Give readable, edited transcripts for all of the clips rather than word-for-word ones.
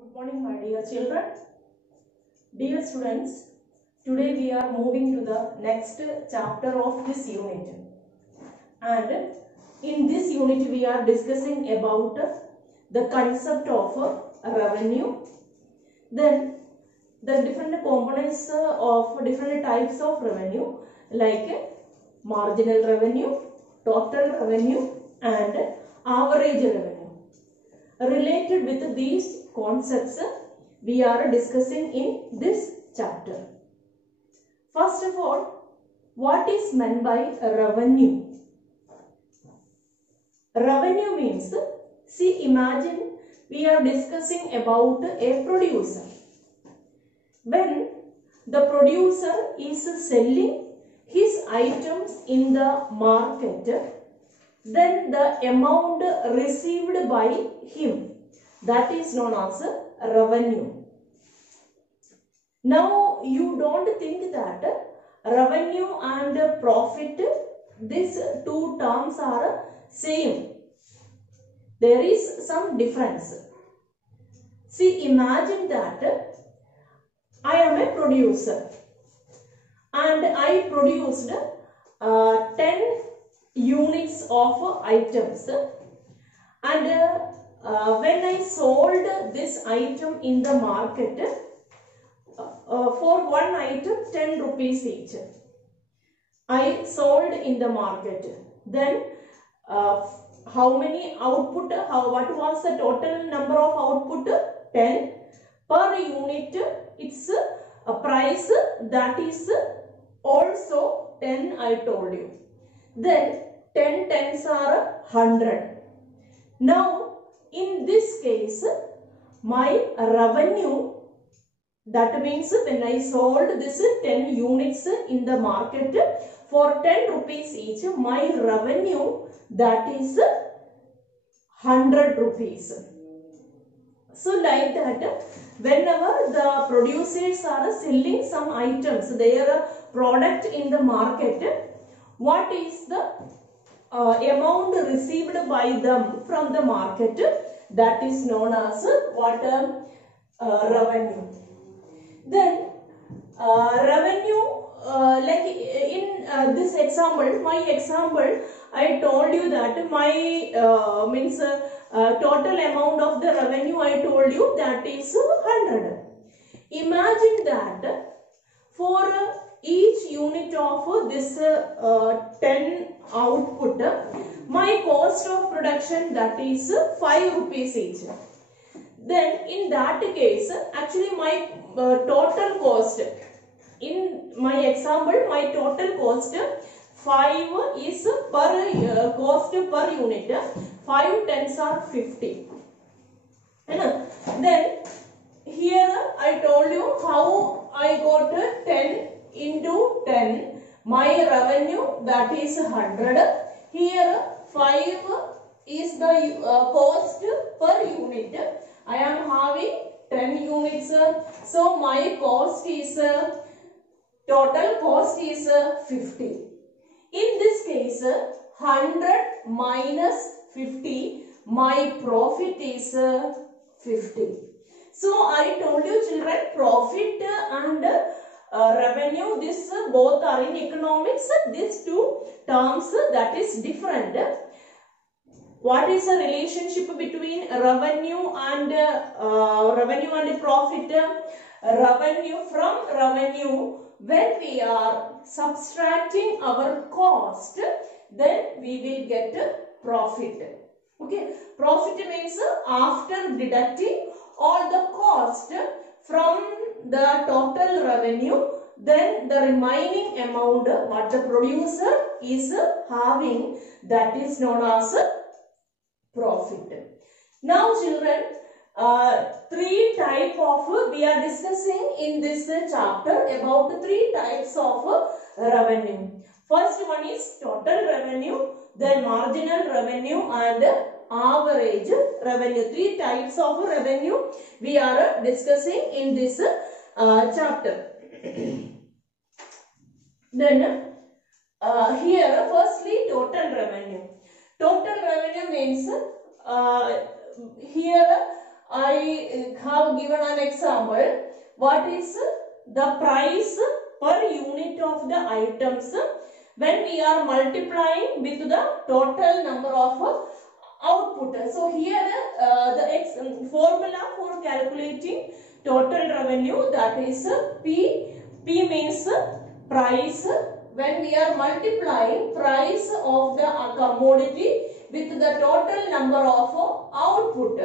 Good morning, my dear children. Dear students, today we are moving to the next chapter of this unit. And in this unit, we are discussing about the concept of revenue. Then the different components of different types of revenue, like marginal revenue, total revenue, and average revenue. Related with these concepts, we are discussing in this chapter. First of all, what is meant by revenue? Revenue means, see, imagine we are discussing about a producer. When the producer is selling his items in the market, then the amount received by him, that is known as revenue. Now you don't think that revenue and profit, these two terms are same. There is some difference. See, imagine that I am a producer and I produced 10 units of items, and when I sold this item in the market, for one item 10 rupees each, I sold in the market. Then how many output, what was the total number of output? 10. Per unit, it's a price, that is also 10, I told you. Then 10 tens are 100. Now in this case, my revenue, that means when I sold this 10 units in the market for 10 rupees each, my revenue, that is 100 rupees. So like that, whenever the producers are selling some items, their product in the market, what is the amount received by them from the market, that is known as what? Revenue. Then revenue, like in this example, my example, I told you that my means total amount of the revenue, I told you, that is 100. Imagine that for each unit of this 10 output, my cost of production, that is 5 rupees each. Then in that case, actually my total cost, in my example, my total cost 5 is per cost per unit, 5 tens are 50. Then here I told you how I got 10 into 10, my revenue, that is 100. Here 5 is the cost per unit. I am having 10 units, so my cost is total cost is 50. In this case, 100 minus 50, my profit is 50. So I told you, children, profit and revenue, this both are in economics. These two terms, that is different. What is the relationship between revenue and profit? Revenue, from revenue, when we are subtracting our cost, then we will get profit. Okay, profit means after deducting all the cost from the total revenue, then the remaining amount what the producer is having, that is known as profit. Now children, three type of, we are discussing in this chapter about 3 types of revenue. First one is total revenue, then marginal revenue and average revenue. 3 types of revenue we are discussing in this chapter. Then here firstly total revenue. Total revenue means here I have given an example. What is the price per unit of the items when we are multiplying with the total number of output? So here the formula for calculating total revenue, that is P. P means price. When we are multiplying price of the commodity with the total number of output,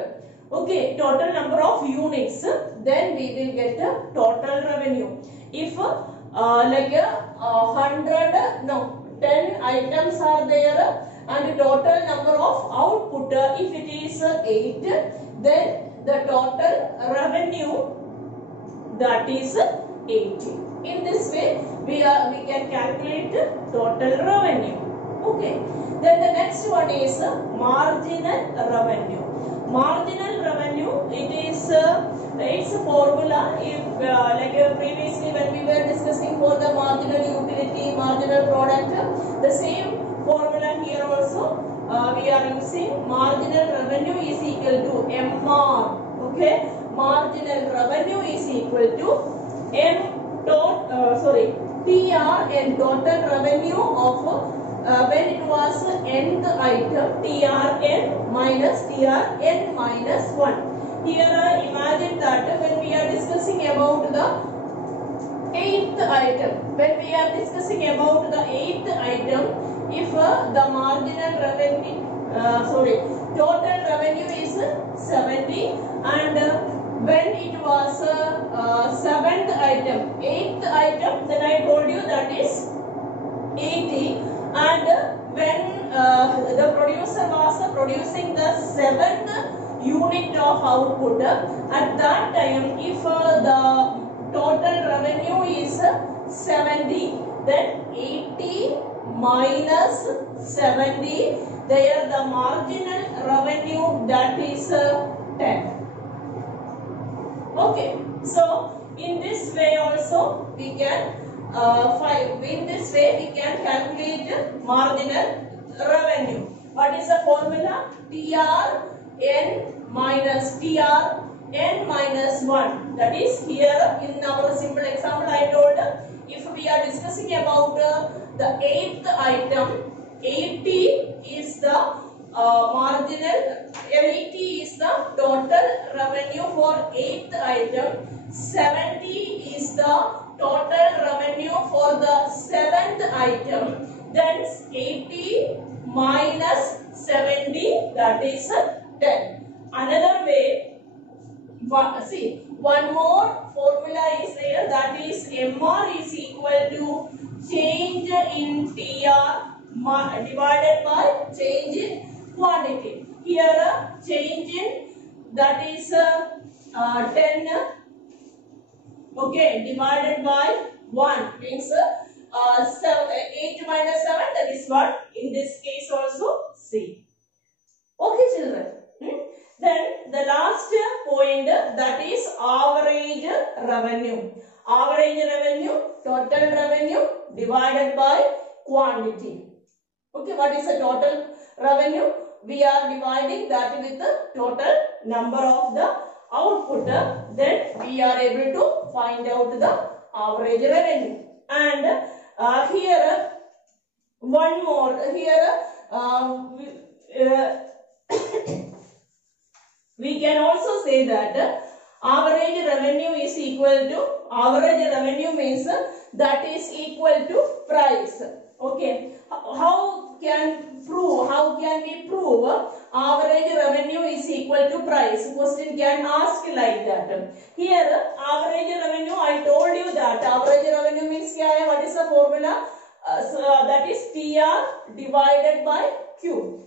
okay, total number of units, then we will get a total revenue. If like 10 items are there and total number of output, if it is 8, then the total revenue, that is 80. In this way, we can calculate total revenue. Okay. Then the next one is marginal revenue. Marginal revenue, it is its formula. If like previously when we were discussing for the marginal utility, marginal product, the same formula here also we are using. Marginal revenue is equal to MR. Okay, marginal revenue is equal to TR and total revenue of when it was nth item, TRN minus TRN minus 1. Here imagine that when we are discussing about the 8th item, if the marginal revenue, total revenue is 70, and when it was 7th item, 8th item, then I told you that is 80, and when the producer was producing the 7th unit of output, at that time if the total revenue is 70, then 80 minus 70, there the marginal revenue, that is 10. Okay, so in this way also we can calculate marginal revenue. What is the formula? TRN minus 1. That is here in our simple example I told, if we are discussing about the 8th item, 80 is the marginal, 80 is the total revenue for 8th item, 70 is the total revenue for the 7th item, then 80 minus 70, that is 10. Another way, see, one more formula is there, that is MR is equal to change in TR divided by change in quantity. Here change in, that is 10, okay, divided by 1 means 8 minus 7, that is what? In this case also C. Okay children. Then the last point, that is average revenue. Average revenue, total revenue divided by quantity. Okay, what is the total revenue? We are dividing that with the total number of the output. Then we are able to find out the average revenue. And here one more. Here we can also say that average revenue is equal to, average revenue means that is equal to price. Okay, how can we prove average revenue is equal to price? Question can ask like that. Here average revenue, I told you that average revenue means what is the formula? That is TR divided by Q.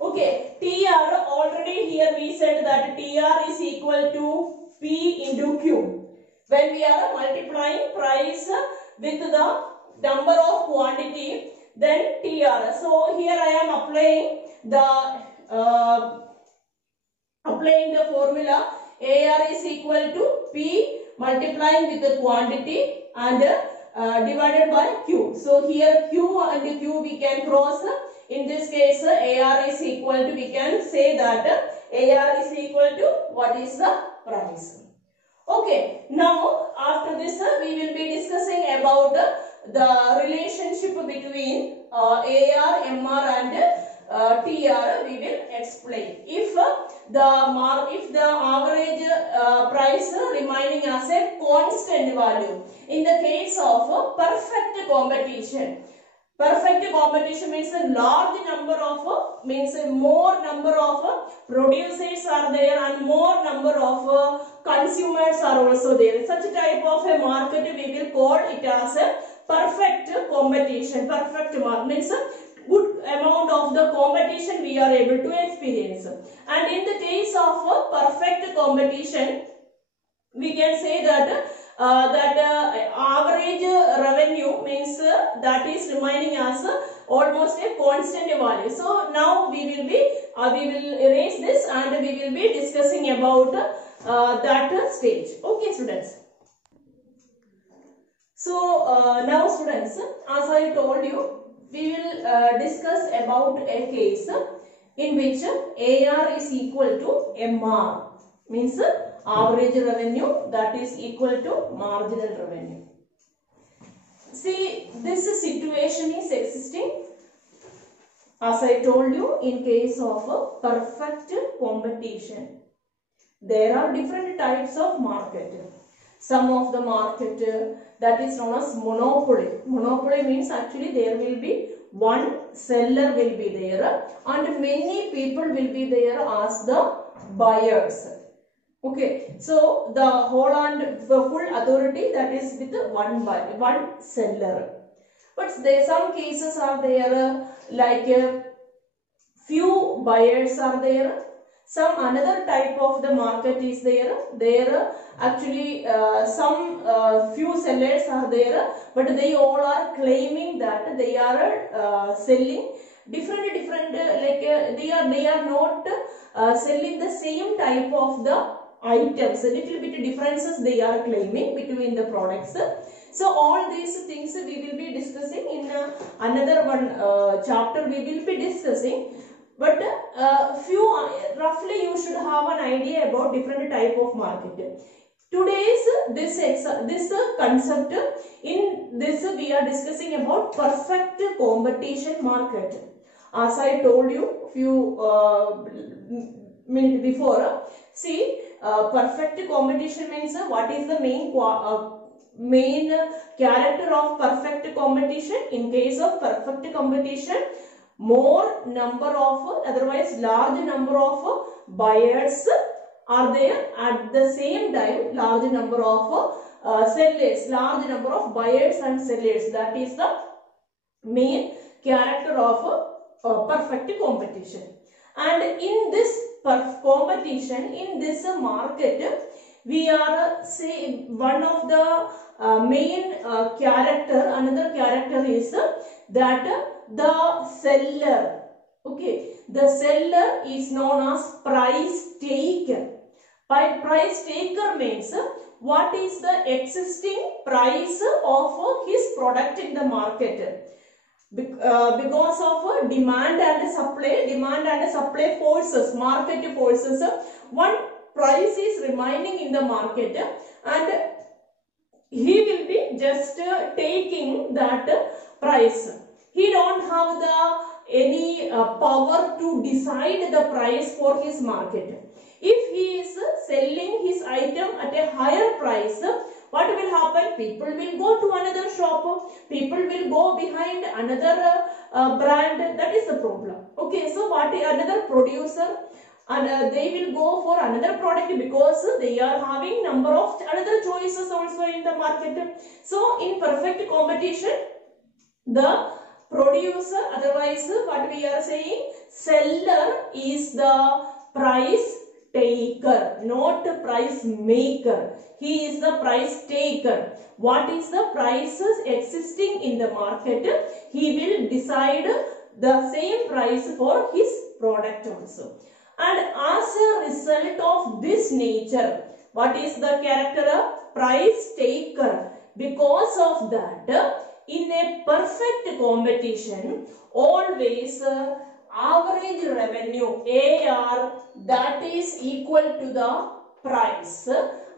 Okay, TR, already here we said that TR is equal to P into Q. When we are multiplying price with the number of quantity, then TR. So here I am applying the formula. AR is equal to P multiplying with the quantity and divided by Q. So here Q and Q we can cross. In this case, AR is equal to, we can say that AR is equal to what is the price. Okay, now after this we will be discussing about the relationship between AR, MR and TR. We will explain. If the average price remaining as a constant value in the case of perfect competition. Perfect competition means a large number of, means a more number of producers are there and more number of consumers are also there. Such type of a market we will call it as a perfect competition. Perfect market means a good amount of the competition we are able to experience. And in the case of perfect competition, we can say that average revenue means that is remaining as almost a constant value. So now we will erase this and we will be discussing about that stage. Okay, students. So now students, as I told you, we will discuss about a case in which AR is equal to MR, means average revenue that is equal to marginal revenue. See, this situation is existing, as I told you, in case of a perfect competition. There are different types of market. Some of the market that is known as monopoly. Monopoly means actually there will be one seller will be there and many people will be there as the buyers. Okay, so the whole and the full authority that is with one seller. But there some cases are there like few buyers are there. Some another type of the market is there. There actually some few sellers are there, but they all are claiming that they are selling different like they are not selling the same type of the items. A little bit differences they are claiming between the products. So all these things we will be discussing in another one chapter. We will be discussing. But roughly you should have an idea about different type of market. Today's this concept, in this we are discussing about perfect competition market. As I told you few minutes before, see, perfect competition means what is the main character of perfect competition? In case of perfect competition, more number of, otherwise large number of buyers are there, at the same time large number of sellers, large number of buyers and sellers. That is the main character of perfect competition. And in this competition, in this market, we are saying one of the main character, another character is that the seller, okay, the seller is known as price taker. By price taker means what is the existing price of his product in the market. Because of demand and supply forces, market forces, one price is remaining in the market and he will be just taking that price. He don't have any power to decide the price for his market. If he is selling his item at a higher price, what will happen? People will go to another shop. People will go behind another brand. That is the problem. Okay, so another producer, and they will go for another product because they are having number of another choices also in the market. So in perfect competition, the producer, otherwise what we are saying, seller is the price taker, not price maker. He is the price taker. What is the prices existing in the market? He will decide the same price for his product also. And as a result of this nature, what is the character of price taker? Because of that, in a perfect competition, always average revenue AR, that is equal to the price,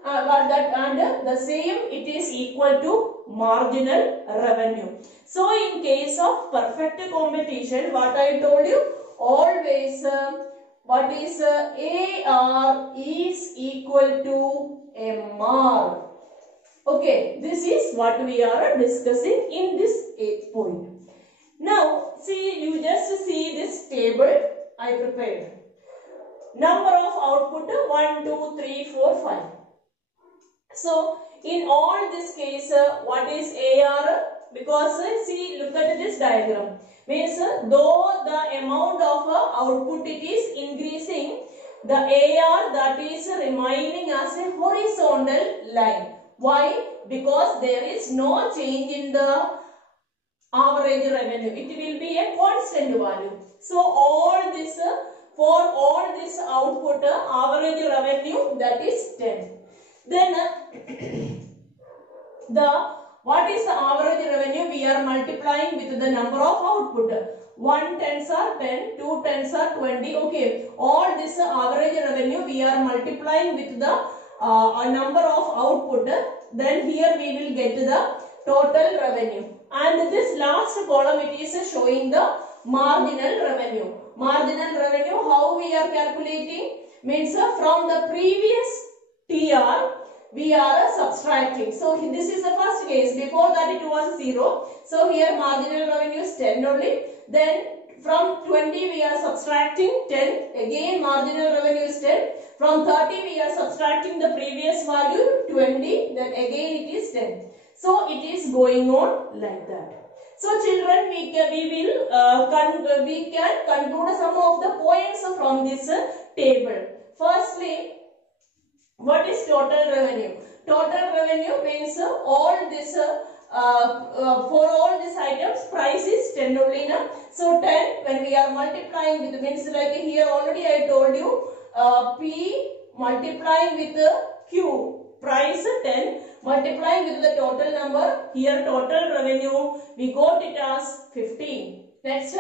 and the same it is equal to marginal revenue. So in case of perfect competition, what I told you, always what is AR is equal to MR. Okay, this is what we are discussing in this 8th point. Now, see, you just see this table I prepared. Number of output 1, 2, 3, 4, 5. So, in all this case, what is AR? Because see, look at this diagram. Means though the amount of output it is increasing, the AR that is remaining as a horizontal line. Why? Because there is no change in the average revenue. It will be a constant value. So all this, for all this output, average revenue that is 10. Then what is the average revenue? We are multiplying with the number of output. 1 tens are 10, 2 tens are 20. Okay, all this average revenue we are multiplying with the number of output. Then here we will get the total revenue. And this last column it is showing the marginal revenue. Marginal revenue, how we are calculating? Means from the previous TR we are subtracting. So this is the first case. Before that it was 0. So here marginal revenue is 10 only. Then from 20 we are subtracting 10. Again marginal revenue is 10. From 30 we are subtracting the previous value 20. Then again it is 10. So it is going on like that. So children, we can conclude some of the points from this table. Firstly, what is total revenue? Total revenue means all this for all these items price is 10 only. So 10 when we are multiplying with, means like here already I told you, P multiplying with Q, price 10 multiplying with the total number, here total revenue we got it as 15. Next,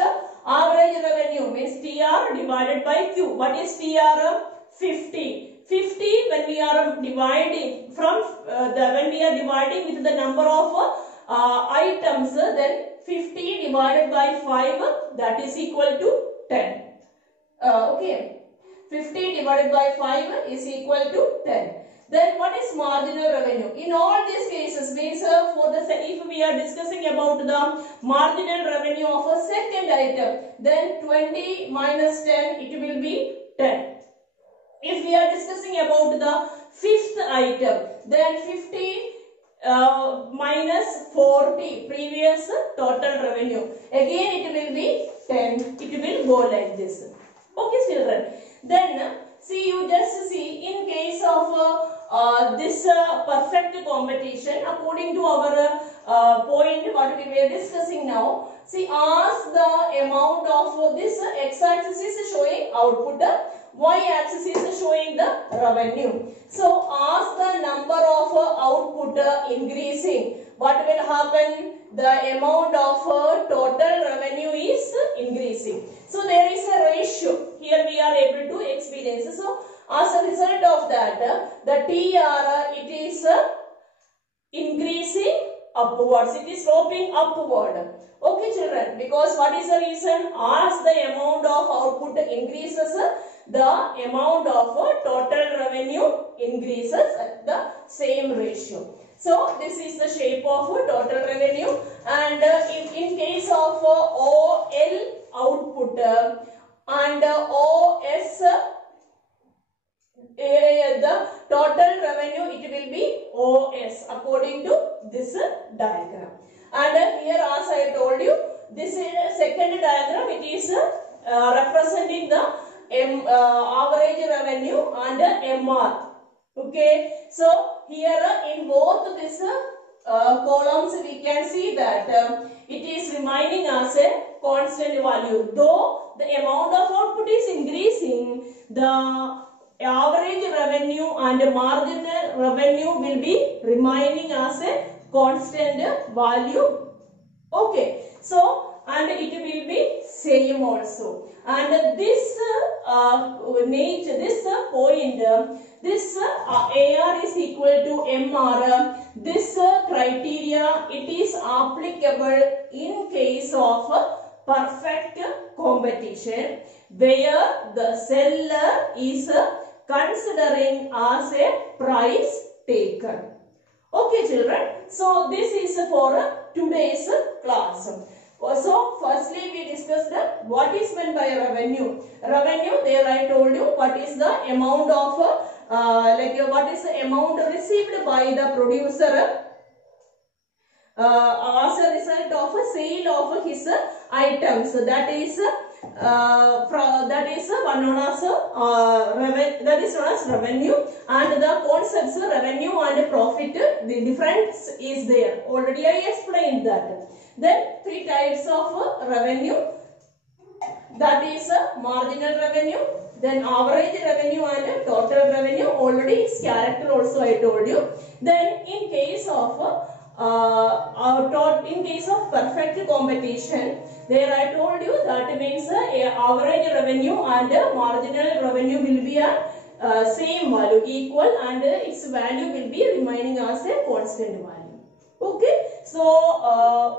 average revenue means TR divided by Q. What is TR? 50. 50 when we are dividing from when we are dividing with the number of items, then 50 divided by 5, that is equal to 10. Okay, 50 divided by 5 is equal to 10. Then what is marginal revenue? In all these cases means for the if we are discussing about the marginal revenue of a second item, then 20 minus 10 it will be 10. If we are discussing about the fifth item, then 50 minus 40 previous total revenue, again it will be 10. It will go like this. Okay children. Then see, you just see in case of this perfect competition, according to our point what we were discussing now. See, as the amount of this x-axis is showing output, y-axis is showing the revenue. So, as the number of output increasing, what will happen? The amount of total revenue is increasing. So, there is a ratio. Here we are able to experience. So, as a result of that, the TR it is increasing upwards. It is sloping upward. Okay children, because what is the reason? As the amount of output increases, the amount of total revenue increases at the same ratio. So this is the shape of total revenue, and in case of OL output and OS, the total revenue it will be OS according to this diagram. And here, as I told you, this is a second diagram. It is representing the average revenue and MR. Okay, so here in both these columns we can see that it is remaining as a constant value. Though the amount of output is increasing, the average revenue and marginal revenue will be remaining as a constant value. Okay, so and it will be same also. And this nature, this point, this AR is equal to MR. This criteria, it is applicable in case of perfect competition, where the seller is considering as a price taker. Okay children, so this is for today's class. So firstly we discussed what is meant by revenue. Revenue, there I told you what is the amount of what is the amount received by the producer as a result of a sale of his items. That is one known as revenue, and the concepts revenue and profit, the difference is there. Already I explained that. Then three types of revenue, that is marginal revenue, then average revenue and total revenue. Already its character also I told you. Then in case of perfect competition, there I told you that means average revenue and marginal revenue will be a same value, equal, and its value will be remaining as a constant value. Okay, so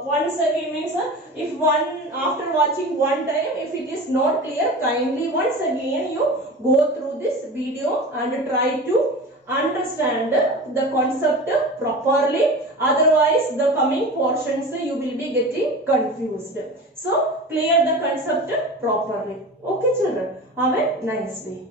once again means if one, after watching one time, if it is not clear, kindly once again you go through this video and try to understand the concept properly. Otherwise the coming portions you will be getting confused. So clear the concept properly. Okay children, have a nice day.